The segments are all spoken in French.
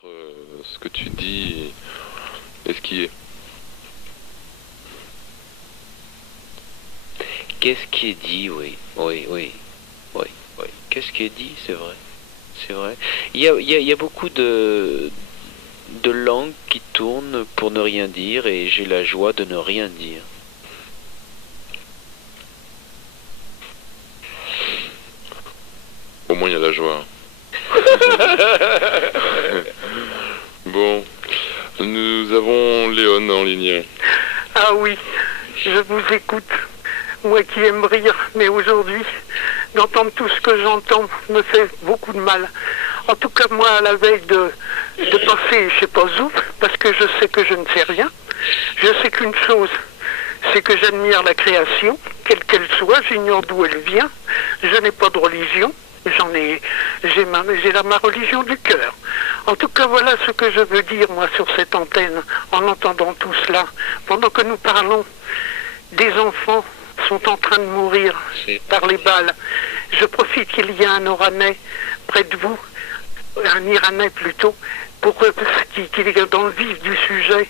Ce que tu dis et ce qui est. Qu'est-ce qui est dit, oui. Oui, oui. Oui, oui. Qu'est-ce qui est dit, c'est vrai. C'est vrai. Il y a beaucoup de langues qui tournent pour ne rien dire et j'ai la joie de ne rien dire. Au moins il y a la joie. Bon, nous avons Léon en ligne. Ah oui, je vous écoute. Moi qui aime rire, mais aujourd'hui, d'entendre tout ce que j'entends me fait beaucoup de mal. En tout cas, moi, à la veille de passer, je sais pas où, parce que je sais que je ne sais rien, je sais qu'une chose, c'est que j'admire la création, quelle qu'elle soit, j'ignore d'où elle vient, je n'ai pas de religion, j'ai ma religion du cœur. En tout cas, voilà ce que je veux dire, moi, sur cette antenne, en entendant tout cela. Pendant que nous parlons, des enfants sont en train de mourir par les balles. Je profite qu'il y a un Oranais près de vous, un Iranais plutôt, qui est dans le vif du sujet,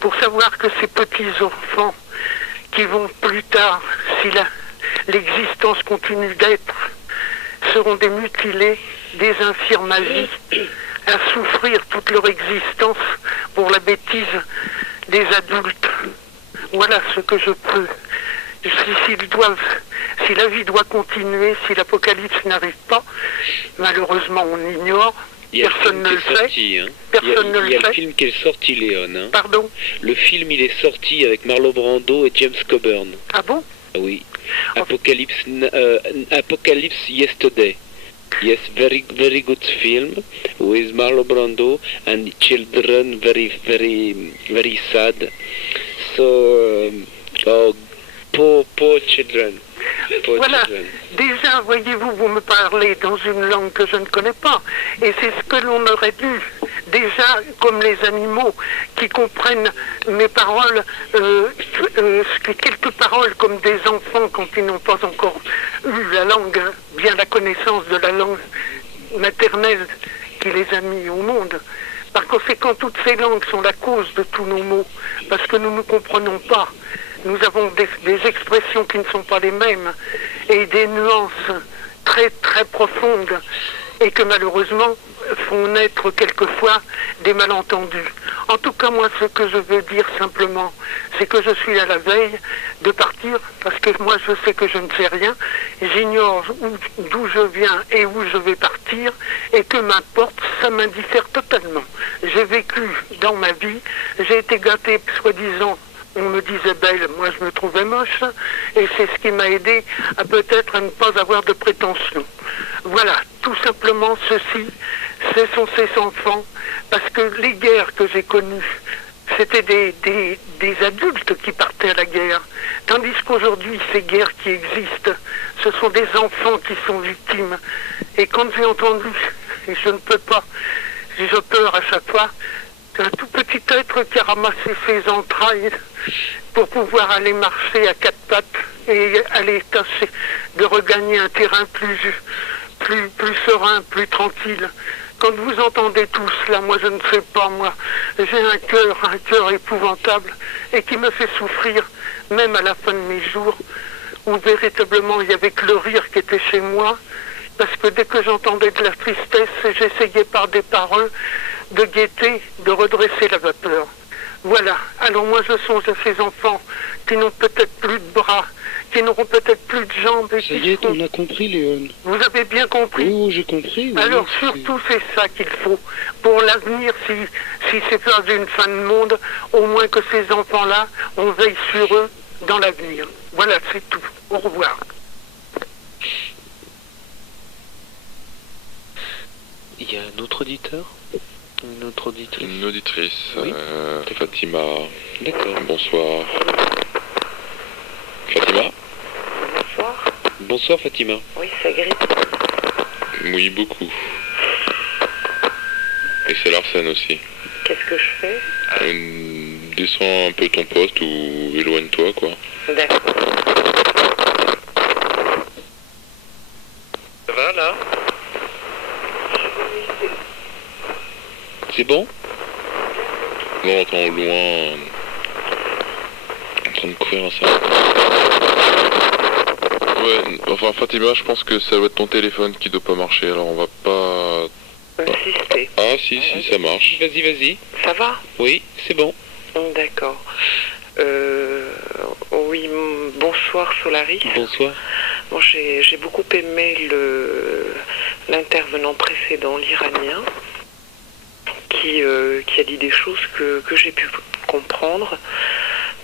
pour savoir que ces petits-enfants qui vont plus tard, si l'existence continue d'être, seront des mutilés, des infirmes à vie, à souffrir toute leur existence pour la bêtise des adultes. Voilà ce que je peux. Si la vie doit continuer, si l'apocalypse n'arrive pas, malheureusement on ignore, personne ne le sait. Personne ne le sait. Il y a le film qui est sorti, Léon. Hein. Pardon? Le film, il est sorti avec Marlon Brando et James Coburn. Ah bon? Oui. Apocalypse Yesterday. Yes, very good film with Marlon Brando and children very sad. So, poor children. Voilà, déjà, voyez-vous, vous me parlez dans une langue que je ne connais pas, et c'est ce que l'on aurait dû, déjà, comme les animaux, qui comprennent mes paroles, quelques paroles comme des enfants quand ils n'ont pas encore eu la langue, bien la connaissance de la langue maternelle qui les a mis au monde. Par conséquent, toutes ces langues sont la cause de tous nos maux, parce que nous ne comprenons pas. Nous avons des expressions qui ne sont pas les mêmes et des nuances très très profondes et que malheureusement font naître quelquefois des malentendus. En tout cas, moi, ce que je veux dire simplement, c'est que je suis à la veille de partir parce que moi, je sais que je ne sais rien, j'ignore d'où je viens et où je vais partir et que m'importe, ça m'indiffère totalement. J'ai vécu dans ma vie, j'ai été gâté, soi-disant, on me disait belle, moi je me trouvais moche, et c'est ce qui m'a aidé à peut-être à ne pas avoir de prétention. Voilà, tout simplement ceci, ce sont ces enfants, parce que les guerres que j'ai connues, c'était des adultes qui partaient à la guerre, tandis qu'aujourd'hui, ces guerres qui existent, ce sont des enfants qui sont victimes. Et quand j'ai entendu, et je ne peux pas, je pleure à chaque fois, un tout petit être qui a ramassé ses entrailles pour pouvoir aller marcher à quatre pattes et aller tâcher de regagner un terrain plus serein, plus tranquille. Quand vous entendez tout cela, moi je ne sais pas, moi, j'ai un cœur épouvantable et qui me fait souffrir, même à la fin de mes jours, où véritablement il y avait que le rire qui était chez moi, parce que dès que j'entendais de la tristesse, j'essayais par des paroles de gaieté, de redresser la vapeur. Voilà, alors moi je songe à ces enfants qui n'ont peut-être plus de bras, qui n'auront peut-être plus de jambes. Et ça y est, on a compris, Léon. Vous avez bien compris? Oui, j'ai compris. Oui, alors surtout c'est ça qu'il faut. Pour l'avenir, si c'est pas une fin de monde, au moins que ces enfants-là, on veille sur eux dans l'avenir. Voilà, c'est tout. Au revoir. Il y a un autre auditeur? Une autre auditrice? Une auditrice, oui. Fatima. D'accord. Bonsoir. Fatima? Bonsoir. Bonsoir Fatima. Oui, ça grippe. Oui, beaucoup. Et c'est l'arsène aussi. Qu'est-ce que je fais? Descends un peu ton poste ou éloigne-toi, quoi. D'accord. Ça va là? C'est bon? Non, on entend au loin. En train de courir un sac. Ouais, enfin Fatima, je pense que ça doit être ton téléphone qui doit pas marcher, alors on va pas... Insister. Ah si, ça marche. Vas-y, vas-y. Ça va? Oui, c'est bon. D'accord. Oui, bonsoir Solaris. Bonsoir. Bon, j'ai beaucoup aimé l'intervenant précédent, l'Iranien, qui a dit des choses que j'ai pu comprendre.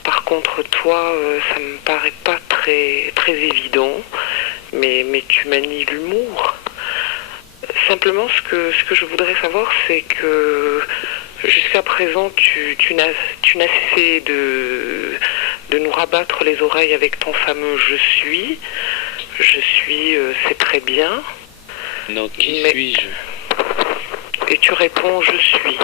Par contre, toi, ça me paraît pas très, très évident, mais tu manies l'humour. Simplement, ce que je voudrais savoir, c'est que jusqu'à présent, tu n'as cessé de nous rabattre les oreilles avec ton fameux « je suis ». Je suis, c'est très bien. Non, qui suis-je? Et tu réponds « je suis ».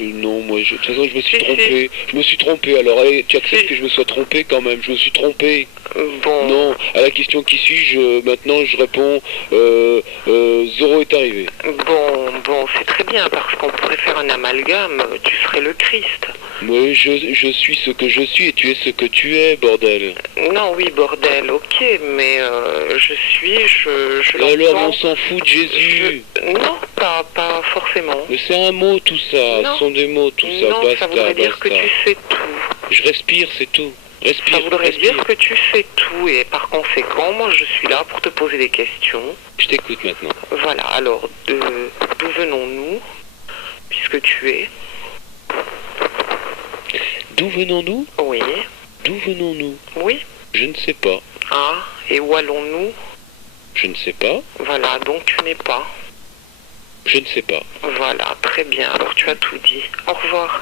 Non, moi, de toute façon, je me suis trompé. Je me suis trompé, alors allez, tu acceptes que je me sois trompé quand même, je me suis trompé. Bon. Non, à la question qui suis-je, maintenant je réponds, Zoro est arrivé. Bon, c'est très bien, parce qu'on pourrait faire un amalgame, tu serais le Christ. Oui, je suis ce que je suis et tu es ce que tu es, bordel. Non, oui, bordel, ok, mais je l'entends. Alors, on s'en fout de Jésus. Non, pas forcément. Mais c'est un mot tout ça, Non. ce sont des mots tout ça, Non, basta, ça voudrait dire basta. que tu sais tout. Je respire, c'est tout. Respire, Ça voudrait respire. dire que tu sais tout, et par conséquent, moi je suis là pour te poser des questions. Je t'écoute maintenant. Voilà, alors, d'où venons-nous, puisque tu es? D'où venons-nous? Oui. D'où venons-nous? Oui. Je ne sais pas. Ah, et où allons-nous? Je ne sais pas. Voilà, donc tu n'es pas. Je ne sais pas. Voilà, très bien, alors tu as tout dit. Au revoir.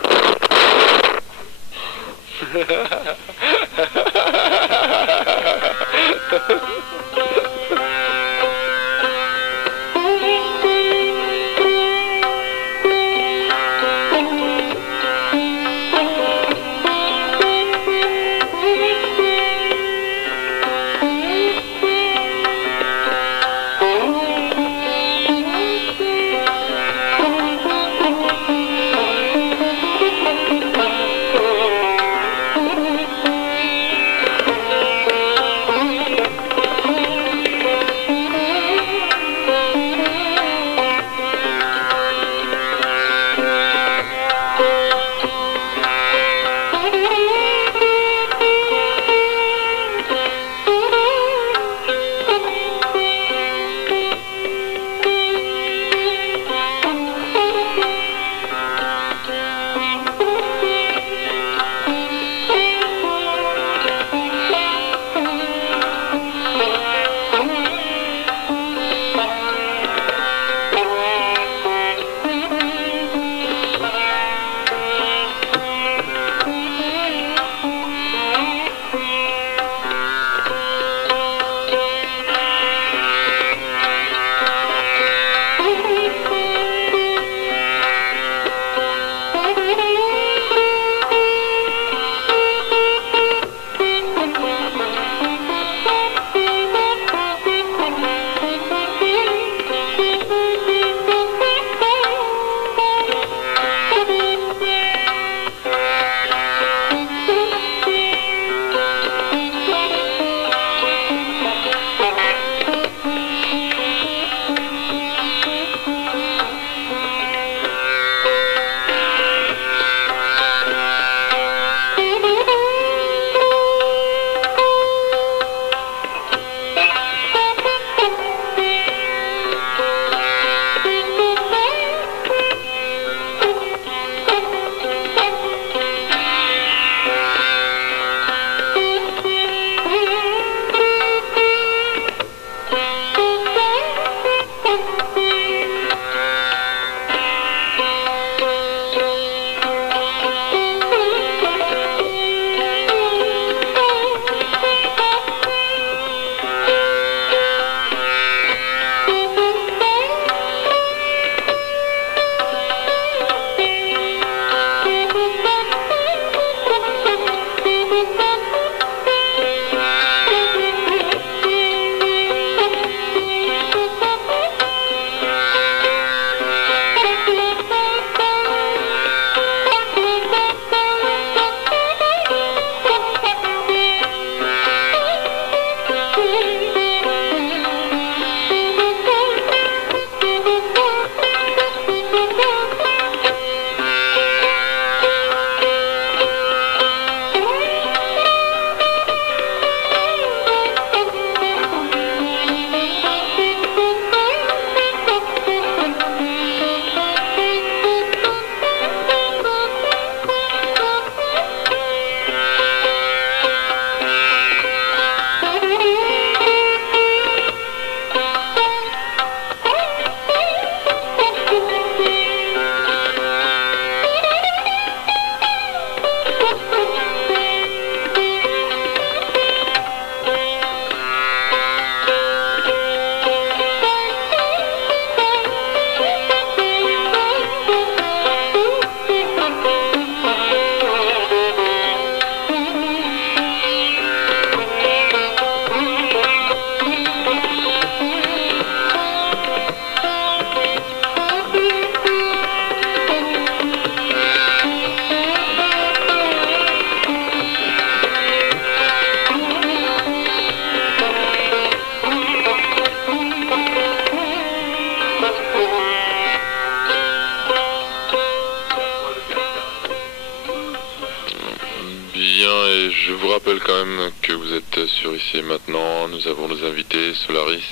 vous rappelle quand même que vous êtes sur Ici et Maintenant. Nous avons nos invités, Solaris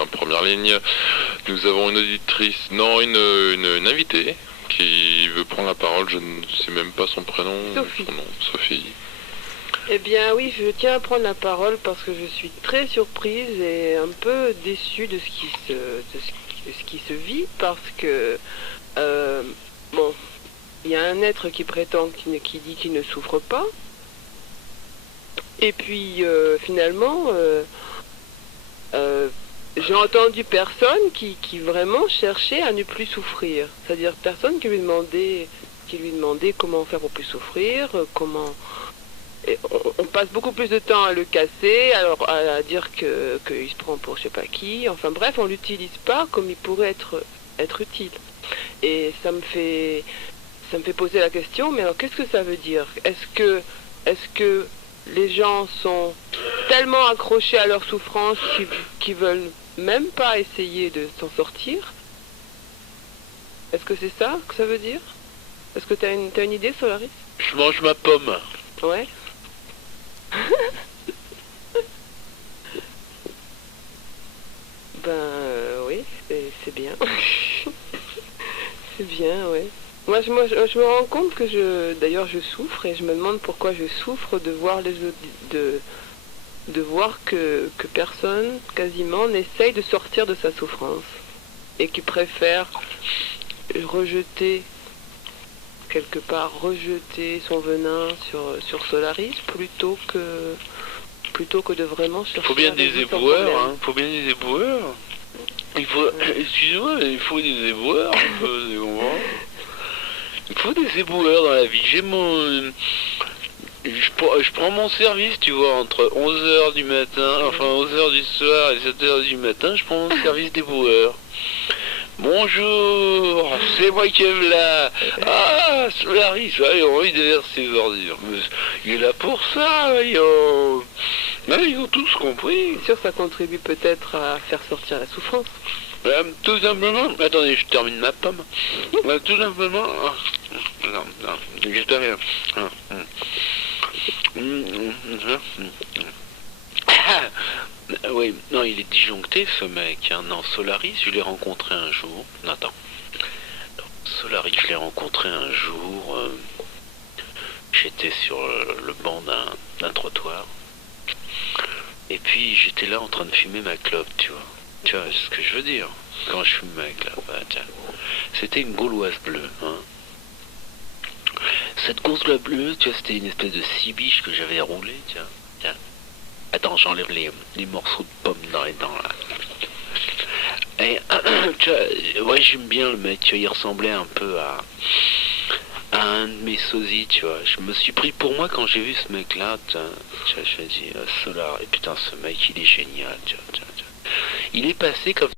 en première ligne. Nous avons une auditrice, non, une invitée qui veut prendre la parole. Je ne sais même pas son prénom. Sophie. Son nom, Sophie. Eh bien oui, je tiens à prendre la parole parce que je suis très surprise et un peu déçue de ce qui se vit parce que, bon, il y a un être qui prétend, qui dit qu'il ne souffre pas. Et puis finalement, j'ai entendu personne qui vraiment cherchait à ne plus souffrir. C'est-à-dire personne qui lui demandait comment faire pour plus souffrir, comment... Et on passe beaucoup plus de temps à le casser, alors à dire qu'il se prend pour je sais pas qui. Enfin bref, on l'utilise pas comme il pourrait être utile. Et ça me fait poser la question, mais alors qu'est-ce que ça veut dire? Est-ce que les gens sont tellement accrochés à leur souffrance qu'ils veulent même pas essayer de s'en sortir? Est-ce que c'est ça que ça veut dire? Est-ce que t'as une idée, Solaris? Je mange ma pomme. Ouais. Oui, c'est bien. C'est bien, ouais. Moi, je me rends compte que d'ailleurs, je souffre et je me demande pourquoi je souffre de voir les autres, de voir que personne, quasiment, n'essaye de sortir de sa souffrance et qui préfère rejeter son venin sur Solaris plutôt que de vraiment chercher. Faut bien à des résoudre son éboueurs, problème. hein. Faut bien des éboueurs. Il faut, excuse-moi, il faut des éboueurs. Il faut des éboueurs dans la vie. Je prends mon service, tu vois, entre 11h du matin, enfin 11h du soir et 7h du matin, je prends mon service d'éboueur. Bonjour, c'est moi qui aime là. Ah, Solaris, on va déverser ses ordures. Il est là pour ça, voyons. Ils ont tous compris. C'est sûr, ça contribue peut-être à faire sortir la souffrance. Tout simplement, attendez, je termine ma pomme. Tout simplement, non, juste rien. Oui, non, il est disjoncté ce mec. Hein. Non, Solaris, je l'ai rencontré un jour. Attends. Solaris, je l'ai rencontré un jour. J'étais sur le banc d'un trottoir. Et puis j'étais là en train de fumer ma clope, tu vois. Tu vois ce que je veux dire quand je fume ma clope. Tiens. C'était une gauloise bleue. Hein. Cette gauloise bleue, tu vois, c'était une espèce de cibiche que j'avais roulée, tiens. Attends, j'enlève les morceaux de pommes dans les dents, là. Et, tu vois, ouais, j'aime bien le mec, tu vois, il ressemblait un peu à un de mes sosies, tu vois. Je me suis pris pour moi quand j'ai vu ce mec-là, tu vois, je me suis dit, Solar, et putain, ce mec, il est génial, tu vois. Il est passé comme